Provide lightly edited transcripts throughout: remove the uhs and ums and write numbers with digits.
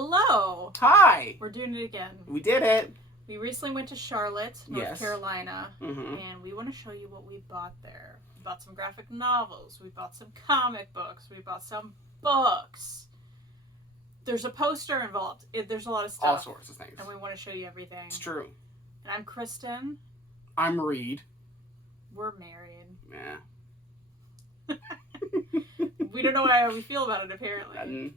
Hello. Hi. We're doing it again. We did it. We recently went to Charlotte, North Yes. Carolina, and we want to show you what we bought there. We bought some graphic novels. We bought some comic books. We bought some books. There's a poster involved. There's a lot of stuff. All sorts of things. And we want to show you everything. It's true. And I'm Kristan. I'm Reed. We're married. Yeah. We don't know how we feel about it, apparently.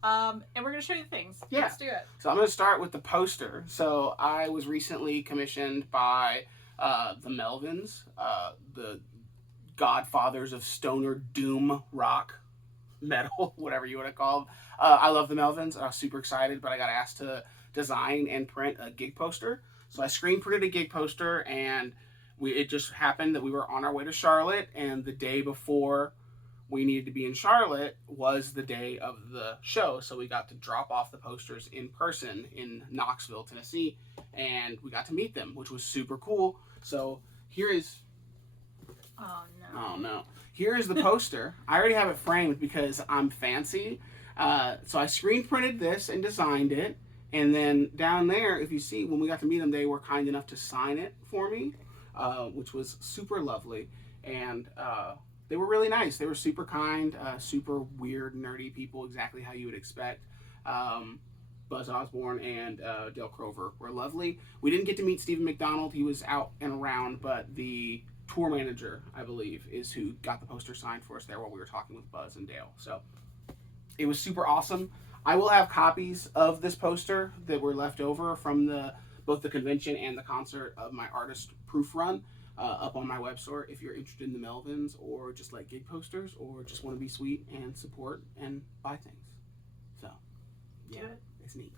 And we're going to show you things. Yeah. Let's do it. So I'm going to start with the poster. So I was recently commissioned by the Melvins, the godfathers of stoner doom rock metal, whatever you want to call them. I love the Melvins. I was super excited, but I got asked to design and print a gig poster. So I screen printed a gig poster, and it just happened that we were on our way to Charlotte, and the day before we needed to be in Charlotte was the day of the show. So we got to drop off the posters in person in Knoxville, Tennessee, and we got to meet them, which was super cool. So here is... Oh, no. Here is the poster. I already have it framed because I'm fancy. So I screen printed this and designed it. And then down there, if you see, when we got to meet them, they were kind enough to sign it for me, which was super lovely. And they were really nice. They were super kind, super weird, nerdy people, exactly how you would expect. Buzz Osborne and Dale Crover were lovely. We didn't get to meet Stephen McDonald. He was out and around, but the tour manager, I believe, is who got the poster signed for us there while we were talking with Buzz and Dale. So it was super awesome. I will have copies of this poster that were left over from both the convention and the concert of my artist proof run up on my website if you're interested in the Melvins or just like gig posters or just want to be sweet and support and buy things. So, yeah, it's neat.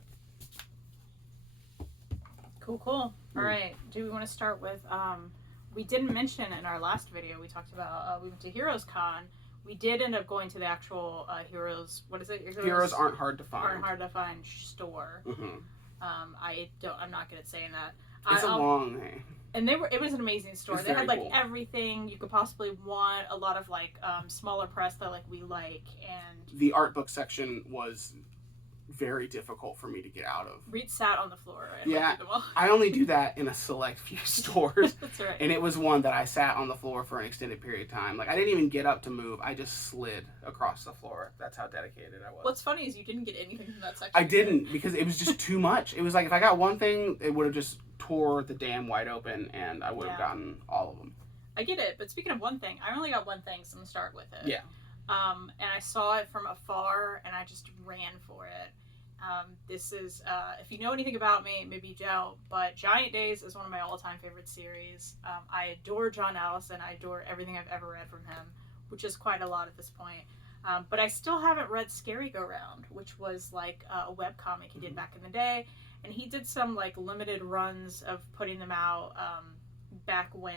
Cool. All right. Do we want to start with... we didn't mention in our last video, we talked about, we went to Heroes Con. We did end up going to the actual Heroes, what is it? Heroes Aren't Hard to Find. Aren't Hard to Find store. I'm not good at saying that. It's a long name. And it was an amazing store. They had like everything you could possibly want, a lot of like smaller press that like we like, and the art book section was very difficult for me to get out of. Reed sat on the floor. And yeah, I only do that in a select few stores. That's right. And it was one that I sat on the floor for an extended period of time. Like, I didn't even get up to move. I just slid across the floor. That's how dedicated I was. What's funny is you didn't get anything from that section. I didn't, because it was just too much. It was like, if I got one thing, it would have just tore the dam wide open, and I would have gotten all of them. I get it, but speaking of one thing, I only got one thing, so I'm going to start with it. Yeah. And I saw it from afar, and I just ran for it. This is, if you know anything about me, maybe you don't, but Giant Days is one of my all-time favorite series. I adore John Allison. I adore everything I've ever read from him, which is quite a lot at this point. But I still haven't read Scary Go Round, which was like a webcomic he did back in the day. And he did some like limited runs of putting them out back when,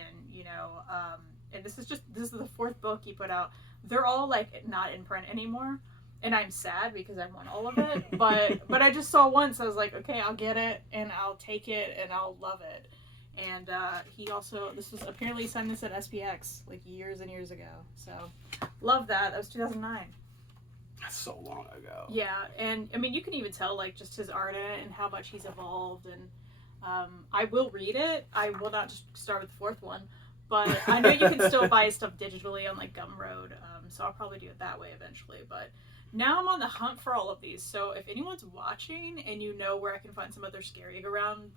and this is the fourth book he put out. They're all like not in print anymore. And I'm sad because I want all of it, but I just saw one, so I was like, okay, I'll get it, and I'll take it, and I'll love it. And this was apparently signed this at SPX, like years and years ago. So, love that. That was 2009. That's so long ago. Yeah, and I mean, you can even tell, like, just his art in it and how much he's evolved. And I will read it. I will not just start with the fourth one, but I know you can still buy stuff digitally on, like, Gumroad, so I'll probably do it that way eventually, but... Now I'm on the hunt for all of these, so if anyone's watching and you know where I can find some other Scary Go Round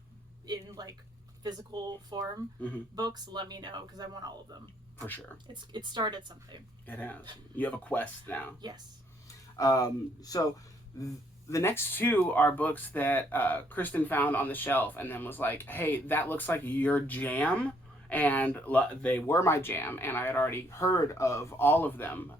in like physical form books, let me know because I want all of them. For sure. It started something. It has. You have a quest now. Yes. So the next two are books that Kristan found on the shelf and then was like, hey, that looks like your jam. And they were my jam, and I had already heard of all of them,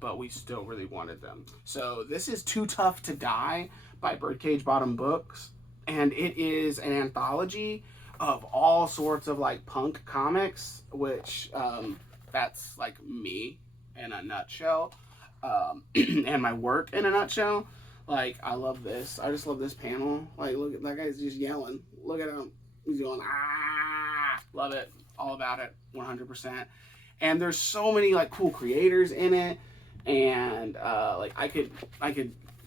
but we still really wanted them. So this is Too Tough to Die by Birdcage Bottom Books, and it is an anthology of all sorts of like punk comics, which that's like me in a nutshell, and my work in a nutshell. Like, I love this. I just love this panel. Like, look, that guy's just yelling. Look at him. He's going, ah! Love it. All about it. 100%. And there's so many, like, cool creators in it. And, like, I could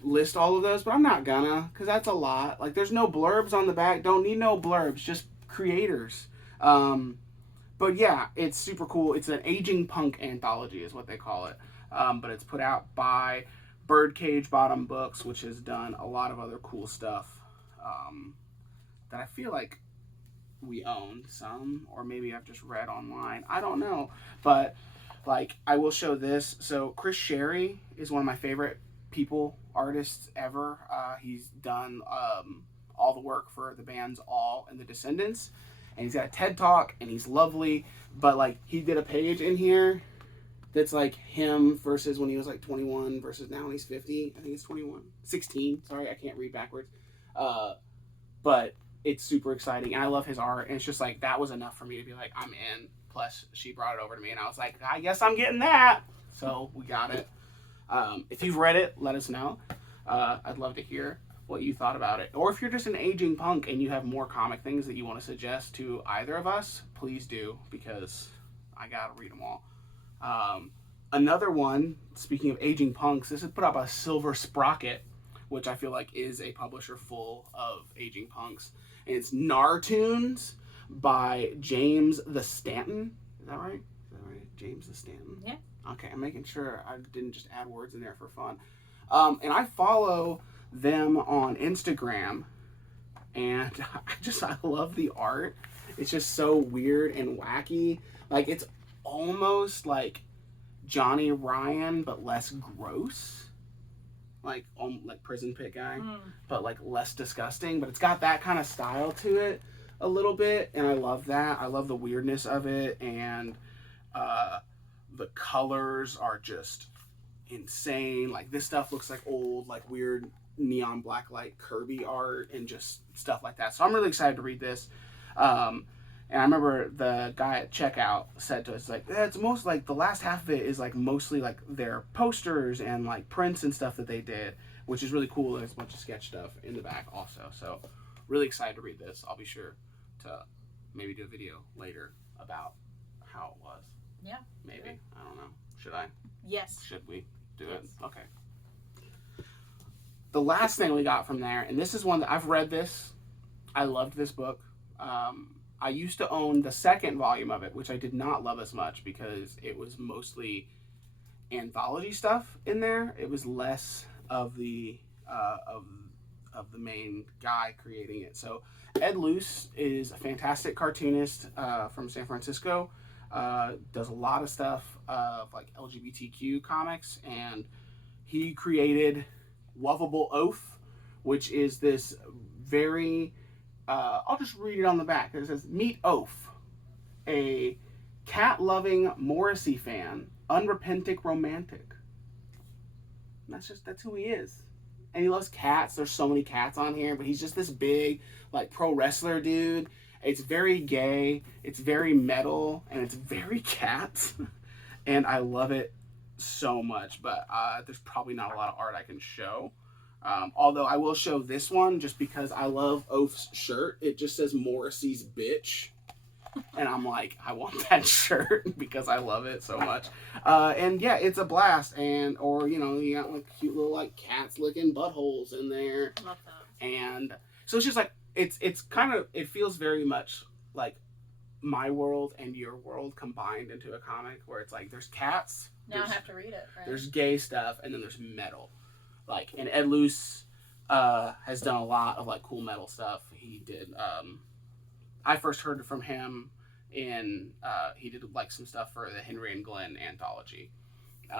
list all of those, but I'm not gonna, because that's a lot. Like, there's no blurbs on the back. Don't need no blurbs, just creators. But yeah, it's super cool. It's an aging punk anthology is what they call it. But it's put out by Birdcage Bottom Books, which has done a lot of other cool stuff that I feel like we owned some, or maybe I've just read online. I don't know. But like, I will show this. So Chris Sherry is one of my favorite artists ever. He's done all the work for the bands All and the Descendants, and he's got a TED Talk, and he's lovely. But like, he did a page in here that's like him versus when he was like 21 versus now when he's 50. I think it's 16. Sorry, I can't read backwards. But it's super exciting, and I love his art, and it's just like, that was enough for me to be like, I'm in. Plus, she brought it over to me, and I was like, I guess I'm getting that. So we got it. If you've read it, let us know. I'd love to hear what you thought about it. Or if you're just an aging punk and you have more comic things that you want to suggest to either of us, please do, because I gotta read them all. Another one, speaking of aging punks, this is put out by Silver Sprocket, which I feel like is a publisher full of aging punks. And it's Nartoons by James the Stanton. Is that right? James the Stanton? Yeah. Okay, I'm making sure I didn't just add words in there for fun. And I follow them on Instagram, and I love the art. It's just so weird and wacky. Like, it's almost like Johnny Ryan, but less gross. Like Prison Pit guy, but like less disgusting. But it's got that kind of style to it a little bit, and I love that. I love the weirdness of it, and the colors are just insane. Like, this stuff looks like old, like weird neon black light Kirby art and just stuff like that. So I'm really excited to read this. And I remember the guy at checkout said to us, like, it's most like the last half of it is like mostly like their posters and like prints and stuff that they did, which is really cool. And there's a bunch of sketch stuff in the back also. So really excited to read this. I'll be sure to maybe do a video later about how it was. Yeah. Maybe. Good. I don't know. Should I? Yes. Should we do Yes. it? Okay. The last thing we got from there, and this is one that I've read this. I loved this book. I used to own the second volume of it, which I did not love as much because it was mostly anthology stuff in there. It was less of the of the main guy creating it. So Ed Luce is a fantastic cartoonist from San Francisco. Does a lot of stuff of like LGBTQ comics, and he created Lovable Oath, which is this very I'll just read it on the back. It says, "Meet Oaf, a cat-loving Morrissey fan, unrepentant romantic." And that's who he is. And he loves cats. There's so many cats on here, but he's just this big, like, pro wrestler dude. It's very gay, it's very metal, and it's very cats. And I love it so much, but there's probably not a lot of art I can show. Although I will show this one just because I love Oaf's shirt. It just says Morrissey's bitch. And I'm like, I want that shirt because I love it so much. And yeah, it's a blast. Or you got like cute little like cats licking buttholes in there. Love that. And so it's just like, it's kind of, it feels very much like my world and your world combined into a comic where it's like, there's cats. Now I have to read it, right? There's gay stuff, and then there's metal. Like, and Ed Luce has done a lot of like cool metal stuff. He did. I first heard from him in he did like some stuff for the Henry and Glenn anthology.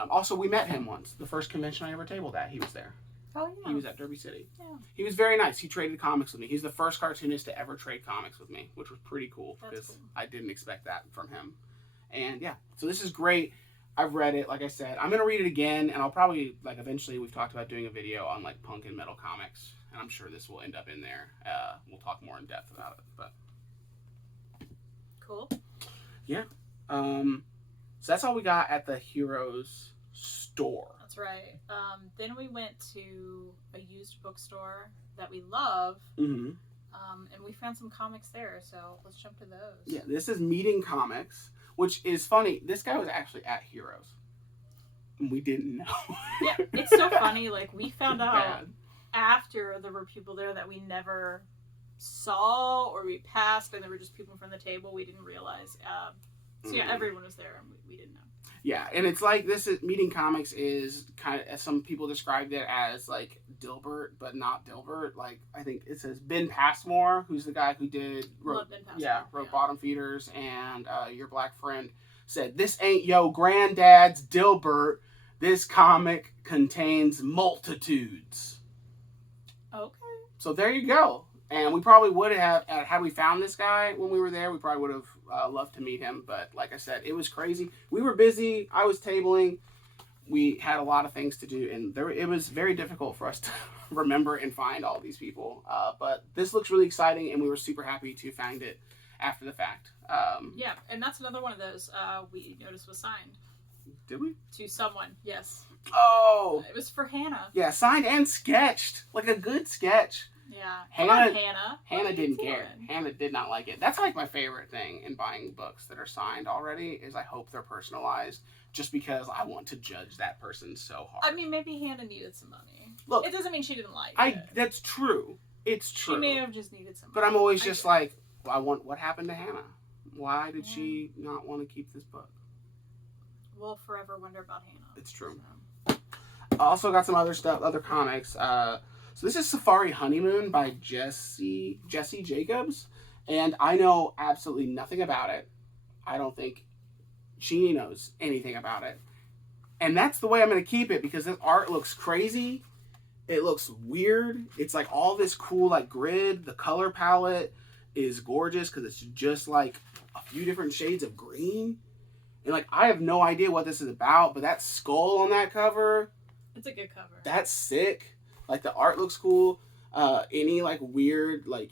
Also, we met him once. The first convention I ever tabled at, he was there. Oh yeah. He was at Derby City. Yeah. He was very nice. He traded comics with me. He's the first cartoonist to ever trade comics with me, which was pretty cool because cool. I didn't expect that from him. And yeah, so this is great. I've read it, like I said. I'm going to read it again, and I'll probably, like, eventually we've talked about doing a video on, like, punk and metal comics, and I'm sure this will end up in there. We'll talk more in depth about it, but... Cool. Yeah. So that's all we got at the Heroes store. That's right. Then we went to a used bookstore that we love, Mm-hmm. and we found some comics there, so let's jump to those. Yeah, this is Meeting Comics, which is funny. This guy was actually at Heroes. We didn't know. Yeah, it's so funny. Like, we found out Bad. after there were people there that we never saw or we passed, and there were just people from the table we didn't realize. So yeah, everyone was there, and we didn't know. Yeah, and it's like this is meeting comics is kind of, as some people described it as like Dilbert, but not Dilbert. Like I think it says Ben Passmore, who's the guy who wrote Bottom Feeders, and Your Black Friend, said this ain't yo granddad's Dilbert. This comic contains multitudes. Okay. So there you go. And we probably would have, had we found this guy when we were there, we probably would have loved to meet him. But like I said, it was crazy. We were busy. I was tabling. We had a lot of things to do. And it was very difficult for us to remember and find all these people. But this looks really exciting, and we were super happy to find it after the fact. Yeah, and that's another one of those we noticed was signed. Did we? To someone, yes. Oh! It was for Hannah. Yeah, signed and sketched. Like a good sketch. Yeah. Hannah didn't care. Hannah did not like it. That's like my favorite thing in buying books that are signed already is I hope they're personalized just because I want to judge that person so hard. I mean, maybe Hannah needed some money. Look, it doesn't mean she didn't like it. That's true. It's true. She may have just needed some money. But I'm always just like, what happened to Hannah? Why did she not want to keep this book? We'll forever wonder about Hannah. It's true. So. I also got some other stuff, other comics. So this is Safari Honeymoon by Jesse Jacobs, and I know absolutely nothing about it. I don't think she knows anything about it. And that's the way I'm going to keep it because this art looks crazy. It looks weird. It's like all this cool like grid. The color palette is gorgeous because it's just like a few different shades of green. And like I have no idea what this is about, but that skull on that cover, it's a good cover. That's sick. Like the art looks cool. Any like weird like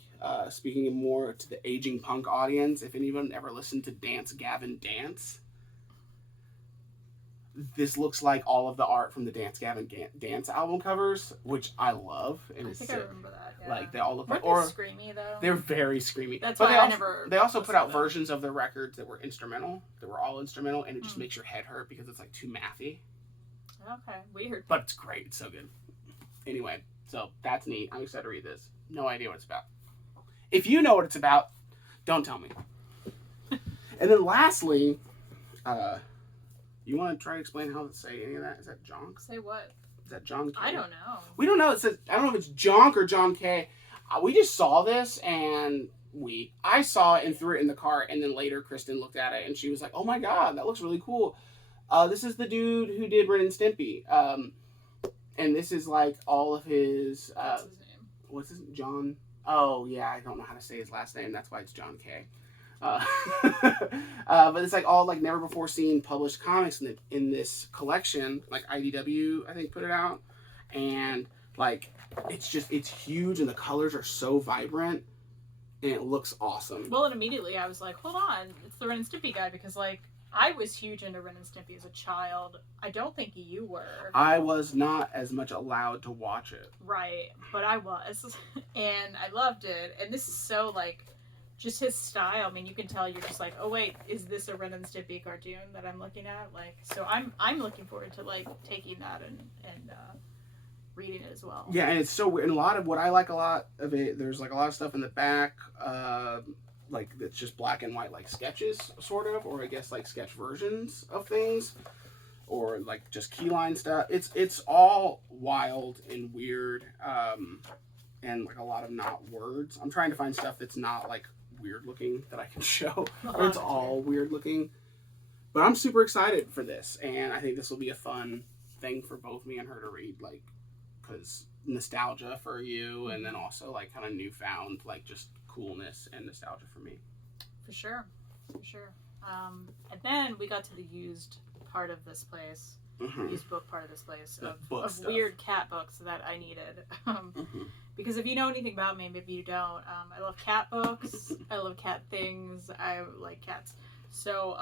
speaking more to the aging punk audience, if anyone ever listened to Dance Gavin Dance, this looks like all of the art from the Dance Gavin Dance album covers, which I love. And I think I remember that. Yeah. Like they all look like, or screamy though. They're very screamy. That's why they also put out versions of their records that were instrumental, that were all instrumental, and it just makes your head hurt because it's like too mathy. Okay, weird. But it's great. It's so good. Anyway, so that's neat. I'm excited to read this. No idea what it's about. If you know what it's about, don't tell me. And then lastly, you want to try to explain how to say any of that? Is that Jonk? Say what? Is that John K? I don't know. We don't know. It says, I don't know if it's Jonk or John K. We just saw this and I saw it and threw it in the cart, and then later Kristan looked at it and she was like, oh my god, that looks really cool. This is the dude who did Ren and Stimpy. And this is like all of his... That's his name. What's his John? Oh, yeah, I don't know how to say his last name. That's why it's John K. But it's like all like never before seen published comics in this collection. Like IDW, I think, put it out. And like, it's huge and the colors are so vibrant. And it looks awesome. Well, and immediately I was like, hold on. It's the Ren and Stimpy guy because like, I was huge into Ren and Stimpy as a child. I don't think you were. I was not as much allowed to watch it. Right, but I was. And I loved it. And this is so, like, just his style. I mean, you can tell you're just like, oh, wait, is this a Ren and Stimpy cartoon that I'm looking at? Like, so I'm looking forward to, like, taking that and reading it as well. Yeah, and it's so weird. And a lot of what I like a lot of it, there's, like, a lot of stuff in the back, like it's just black and white like sketches sort of, or I guess like sketch versions of things, or like just keyline stuff. It's all wild and weird, and like a lot of not words. I'm trying to find stuff that's not like weird looking that I can show, or it's all weird looking. But I'm super excited for this, and I think this will be a fun thing for both me and her to read, like, because nostalgia for you, and then also like kind of newfound like just coolness and nostalgia for me. For sure. And then we got to the used part of this place, used book part of this place, of weird cat books that I needed. Because if you know anything about me, maybe you don't, I love cat books, I love cat things, I like cats. So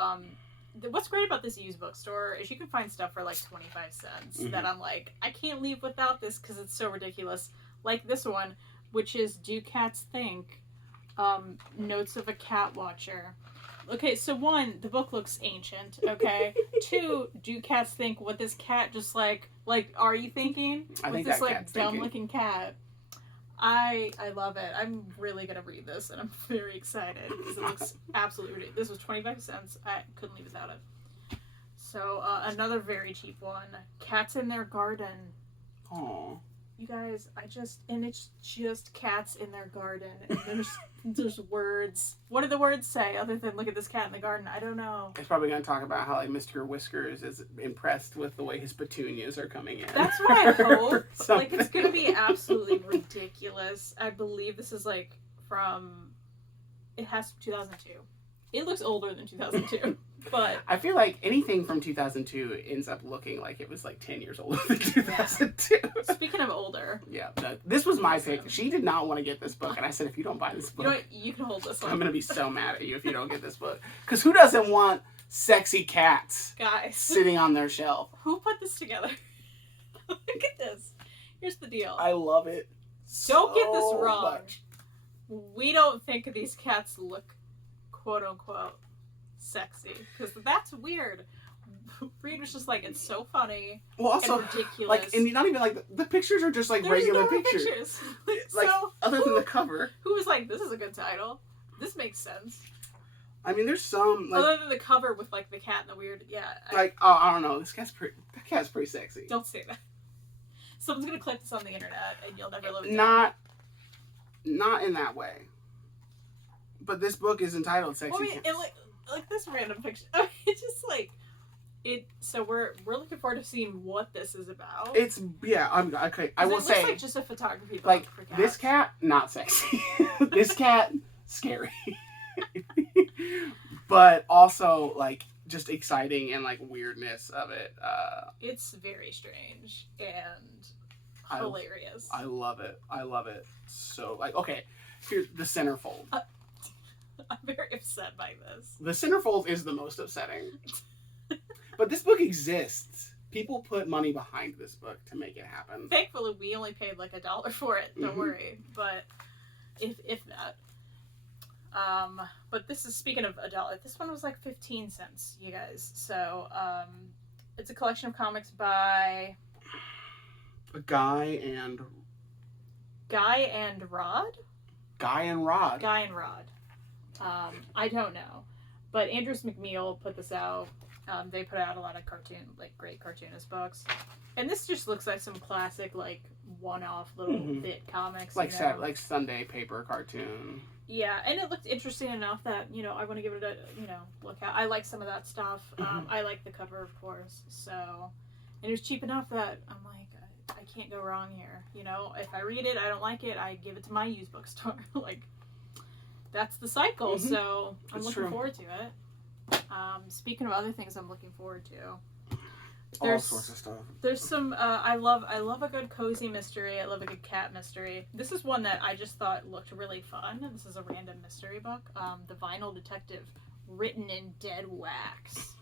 what's great about this used bookstore is you can find stuff for like 25 cents that I'm like, I can't leave without this because it's so ridiculous. Like this one, which is Do Cats Think? Notes of a Cat Watcher. Okay, so one, the book looks ancient, okay? Two, do cats think, what this cat just like, are you thinking? I think this, that cat's dumb thinking. looking cat? I love it. I'm really gonna read this, and I'm very excited, because it looks absolutely ridiculous. This was 25 cents. I couldn't leave without it. So, another very cheap one. Cats in Their Garden. Aww. You guys, and it's just cats in their garden, and there's words. What do the words say other than look at this cat in the garden? I don't know. It's probably going to talk about how like Mr. Whiskers is impressed with the way his petunias are coming in. That's what I hope. Like, it's going to be absolutely ridiculous. I believe this is like it has to be 2002. It looks older than 2002. But I feel like anything from 2002 ends up looking like it was like 10 years older than 2002. Speaking of older. Yeah, this was my pick. She did not want to get this book, and I said, if you don't buy this book, you know what? You can hold this one. I'm going to be so mad at you if you don't get this book. Because who doesn't want sexy cats guys sitting on their shelf? Who put this together? Look at this. Here's the deal. I love it. Don't get this wrong. Much. We don't think these cats look quote unquote sexy, because that's weird. Reed was just like, it's so funny. Well, also, and ridiculous. like, and not even like the pictures are just like There's regular normal pictures. Like, so, other than the cover. Who was like, this is a good title. This makes sense. I mean, there's some like, other than the cover with like the cat and the weird, I don't know. That cat's pretty sexy. Don't say that. Someone's gonna click this on the internet and you'll never live it down. Not in that way. But this book is entitled "Sexy Cats." And like this random picture. I mean, it's just like it. So we're looking forward to seeing what this is about. It's I'm okay. I will it say, looks like just a photography book like for cats. This cat, not sexy. This cat, scary. But also like just exciting and like weirdness of it. It's very strange and hilarious. I love it. I love it. So like, okay, here's the centerfold. I'm very upset by this. The centerfold is the most upsetting. But this book exists. People put money behind this book to make it happen. Thankfully, we only paid like $1 for it. Don't worry. But if that. But this is, speaking of $1, this one was like 15 cents, you guys. So, it's a collection of comics by Guy and Rod. Guy and Rod. I don't know, but Andrews McMeel put this out. They put out a lot of great cartoonist books, and this just looks like some classic like one-off little bit comics, like like Sunday paper cartoon. Yeah, and it looked interesting enough that I want to give it a look at. I like some of that stuff. I like the cover, of course. So, and it was cheap enough that I'm like, I can't go wrong here. If I read it, I don't like it, I give it to my used bookstore. Like, that's the cycle. So I'm looking forward to it. Speaking of other things I'm looking forward to, all sorts of stuff. There's some I love a good cozy mystery. I love a good cat mystery. This is one that I just thought looked really fun. This is a random mystery book. The Vinyl Detective, written in dead wax.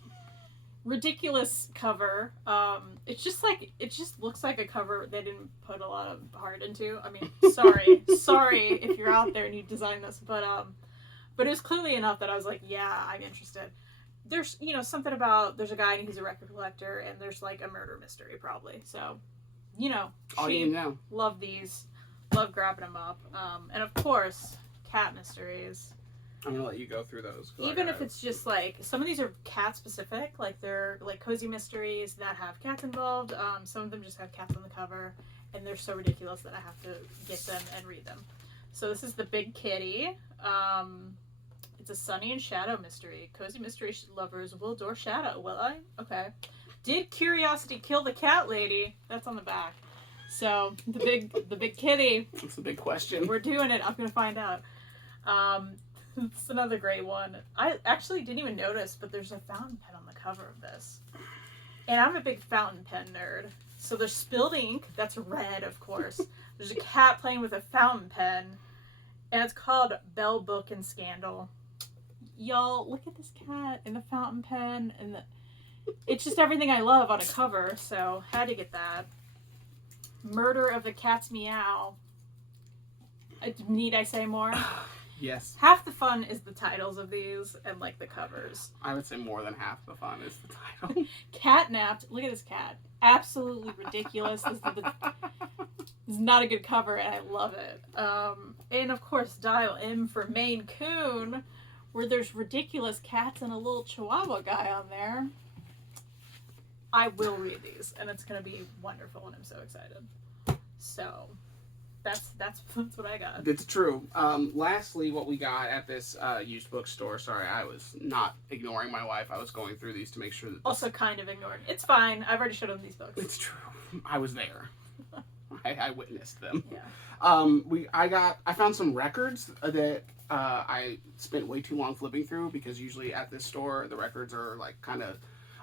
Ridiculous cover. It just looks like a cover they didn't put a lot of heart into. I mean, sorry if you're out there and you designed this, but it was clearly enough that I was like, yeah, I'm interested. There's something about, there's a guy and he's a record collector, and there's like a murder mystery probably. So, all you know. Love these, love grabbing them up, and of course, cat mysteries. I'm gonna let you go through those. Even if it's just like, some of these are cat specific, like they're like cozy mysteries that have cats involved. Some of them just have cats on the cover, and they're so ridiculous that I have to get them and read them. So this is The Big Kitty. It's a Sunny and Shadow mystery. Cozy mystery lovers will adore Shadow. Will I? Okay. Did curiosity kill the cat lady? That's on the back. So the big kitty. That's a big question. We're doing it. I'm gonna find out. It's another great one. I actually didn't even notice, but there's a fountain pen on the cover of this. And I'm a big fountain pen nerd. So there's spilled ink. That's red, of course. There's a cat playing with a fountain pen. And it's called Bell, Book, and Scandal. Y'all, look at this cat and the fountain pen. And it's just everything I love on a cover. So, had to get that. Murder of the Cat's Meow. Need I say more? Yes. Half the fun is the titles of these and like the covers. I would say more than half the fun is the title. Catnapped. Look at this cat. Absolutely ridiculous. This is not a good cover, and I love it. And of course, Dial M for Maine Coon, where there's ridiculous cats and a little Chihuahua guy on there. I will read these, and it's going to be wonderful, and I'm so excited. So, that's what I got. It's true. Lastly, what we got at this used bookstore. Sorry, I was not ignoring my wife. I was going through these to make sure that. Also, kind of ignored. It's fine. I've already showed him these books. It's true. I was there. I witnessed them. Yeah. I found some records that I spent way too long flipping through because usually at this store the records are like kind of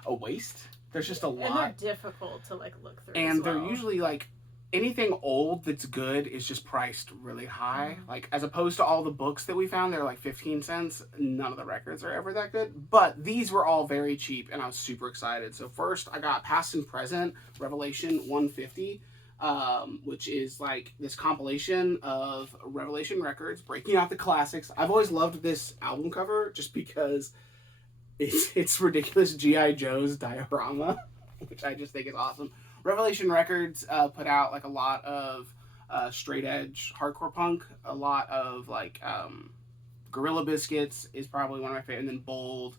a waste. There's just a lot. And they're difficult to like look through. And as well. they're usually like anything old that's good is just priced really high. Mm-hmm. Like as opposed to all the books that we found, they're like 15 cents. None of the records are ever that good. But these were all very cheap and I was super excited. So first I got Past and Present Revelation 150. Which is like this compilation of Revelation records, breaking out the classics. I've always loved this album cover just because it's ridiculous G.I. Joe's diorama, which I just think is awesome. Revelation Records put out like a lot of straight edge hardcore punk, a lot of like Gorilla Biscuits is probably one of my favorite, and then Bold.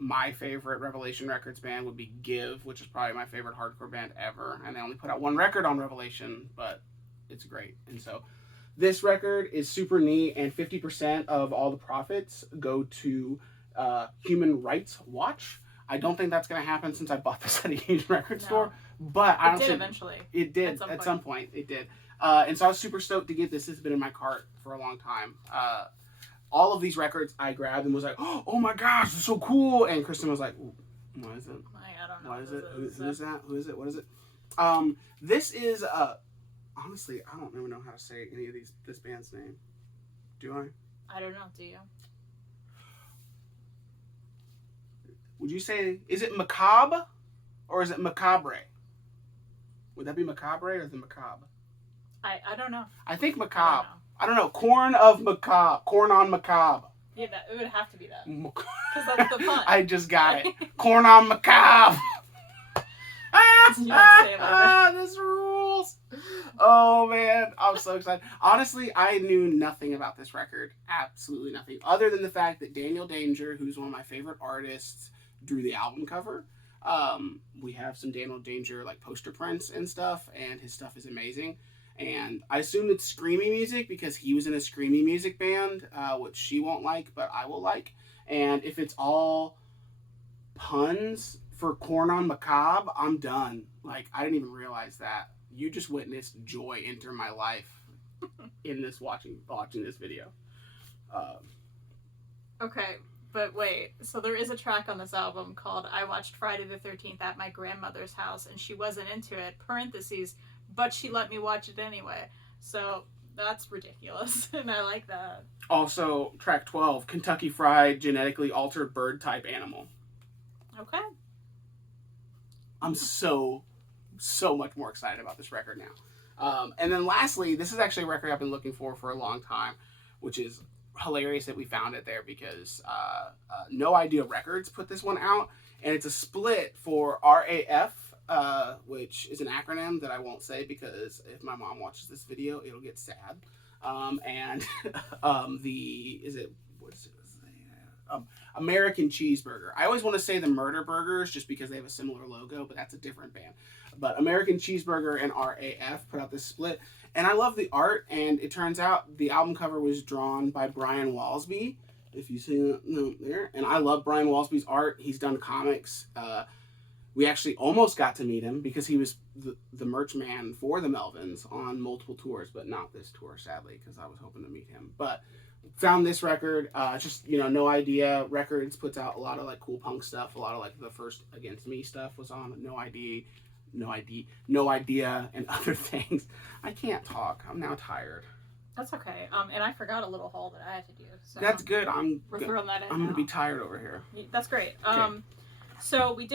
My favorite Revelation Records band would be Give, which is probably my favorite hardcore band ever. And they only put out one record on Revelation, but it's great. And so this record is super neat, and 50% of all the profits go to Human Rights Watch. I don't think that's going to happen since I bought this at a huge record store. But I don't think eventually. It did. At some point. It did. And so I was super stoked to get this. This has been in my cart for a long time. All of these records I grabbed and was like, oh my gosh, it's so cool. And Kristan was like, what is it? I don't know. What is it? Who is that? Who is it? What is it? This is, honestly, I don't even know how to say any of this band's name. Do I? I don't know. Do you? Would you say, is it macabre or is it macabre? Would that be macabre or is it macabre? I don't know. I think macabre. I don't know. Corn of macabre. Corn on macabre. Yeah, it would have to be that. Because that's the fun. I just got it. Corn on macabre. This rules. Oh man, I'm so excited. Honestly, I knew nothing about this record. Absolutely nothing. Other than the fact that Daniel Danger, who's one of my favorite artists, drew the album cover. We have some Daniel Danger like poster prints and stuff, and his stuff is amazing. And I assume it's screamy music because he was in a screamy music band, which she won't like, but I will like. And if it's all puns for Corn on Macabre, I'm done. Like, I didn't even realize that. You just witnessed joy enter my life in this watching this video. Okay, but wait. So there is a track on this album called I Watched Friday the 13th at My Grandmother's House, and she wasn't into it, parentheses, but she let me watch it anyway. So that's ridiculous, and I like that. Also, track 12, Kentucky Fried Genetically Altered Bird Type Animal. Okay. I'm so much more excited about this record now. And then lastly, this is actually a record I've been looking for a long time, which is hilarious that we found it there because No Idea Records put this one out, and it's a split for RAF, which is an acronym that I won't say because if my mom watches this video, it'll get sad. American Cheeseburger. I always want to say the Murder Burgers just because they have a similar logo, but that's a different band. But American Cheeseburger and RAF put out this split, and I love the art, and it turns out the album cover was drawn by Brian Walsby, if you see that there. And I love Brian Walsby's art. He's done comics. We actually almost got to meet him because he was the merch man for the Melvins on multiple tours, but not this tour, sadly, because I was hoping to meet him. But found this record, No Idea Records puts out a lot of like cool punk stuff. A lot of like the first Against Me stuff was on No Idea, and other things. I can't talk. I'm now tired. That's okay. And I forgot a little haul that I had to do. So that's good. We're throwing that in. I'm gonna be tired over here. That's great. Okay. So we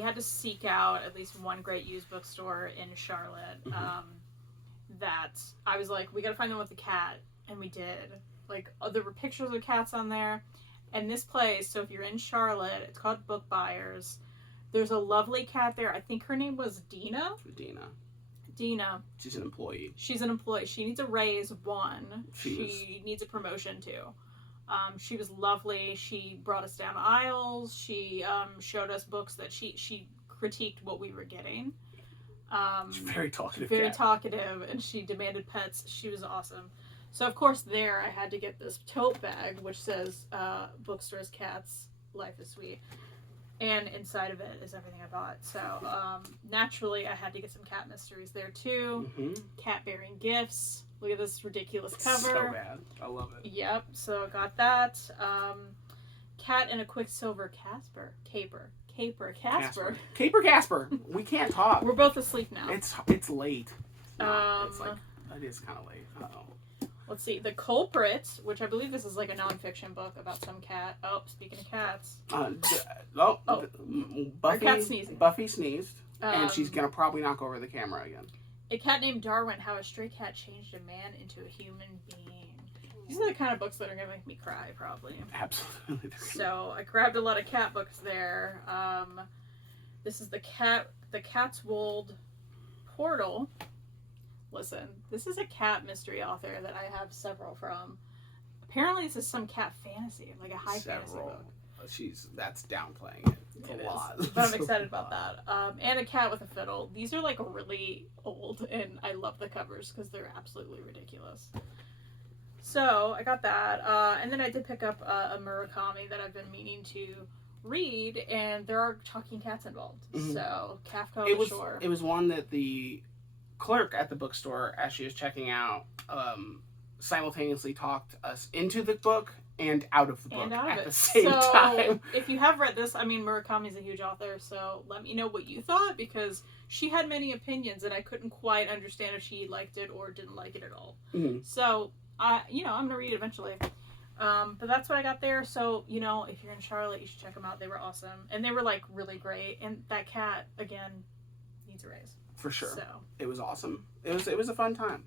had to seek out at least one great used bookstore in Charlotte. That I was like, we got to find the one with the cat. and we did. Like, there were pictures of cats on there. And this place, so if you're in Charlotte, it's called Book Buyers. There's a lovely cat there. I think her name was Dina. Dina. She's an employee. She's an employee. She needs a raise, one. She needs a promotion, two. She was lovely. She brought us down aisles. She showed us books that she critiqued what we were getting. She's very talkative. Very talkative, and she demanded pets. She was awesome. So, of course, there I had to get this tote bag, which says Bookstores Cats, Life is Sweet. And inside of it is everything I bought. So, naturally, I had to get some cat mysteries there, too. Mm-hmm. Cat bearing gifts. Look at this ridiculous cover. So bad. I love it. Yep. So, I got that. Cat in a Quicksilver Caper. Casper. We can't talk. We're both asleep now. It's late. It's like, it is kind of late. Uh-oh. Let's see. The Culprit, which I believe this is like a nonfiction book about some cat. Oh, speaking of cats. Buffy, cat sneezing. Buffy sneezed, and she's going to probably knock over the camera again. A Cat Named Darwin, How a Stray Cat Changed a Man into a Human Being. These are the kind of books that are going to make me cry, probably. Absolutely. So, I grabbed a lot of cat books there. This is the Catswold Portal. Listen, this is a cat mystery author that I have several from. Apparently, this is some cat fantasy, like a high fantasy book. That's downplaying it. It's a lot. But I'm excited about that. And A Cat with a Fiddle. These are like really old, and I love the covers because they're absolutely ridiculous. So I got that, and then I did pick up a Murakami that I've been meaning to read, and there are talking cats involved. Mm-hmm. So Kafka on the Shore. It was one that the clerk at the bookstore, as she was checking out, simultaneously talked us into the book and out of the book at the same time. If you have read this, I mean, Murakami's a huge author, so let me know what you thought, because she had many opinions, and I couldn't quite understand if she liked it or didn't like it at all. Mm-hmm. So, I'm going to read it eventually. But that's what I got there. So, if you're in Charlotte, you should check them out. They were awesome. And they were, like, really great. And that cat, again, needs a raise. For sure. So. It was awesome. It was a fun time.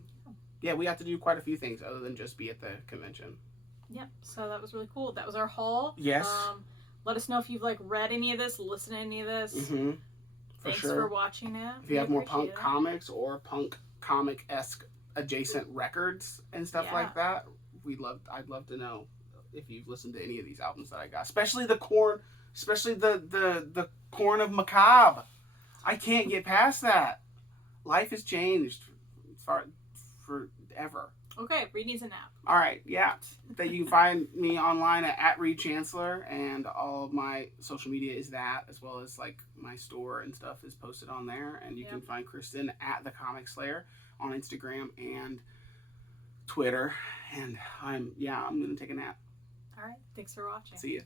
Yeah, we got to do quite a few things other than just be at the convention. Yep. So that was really cool. That was our haul. Yes. Let us know if you've, like, read any of this, listened to any of this. Mm-hmm. Thanks for watching it. If you have more punk comics or punk comic-esque adjacent records and stuff like that, I'd love to know if you've listened to any of these albums that I got, especially the Korn of Macabre. I can't get past that. Life has changed forever. Okay, Reed needs a nap. All right, yeah. That you can find me online at Reed Chancellor, and all of my social media is that, as well as like my store and stuff is posted on there. And you can find Kristan at The Comic Slayer on Instagram and Twitter. And I'm gonna take a nap. All right, thanks for watching. See ya.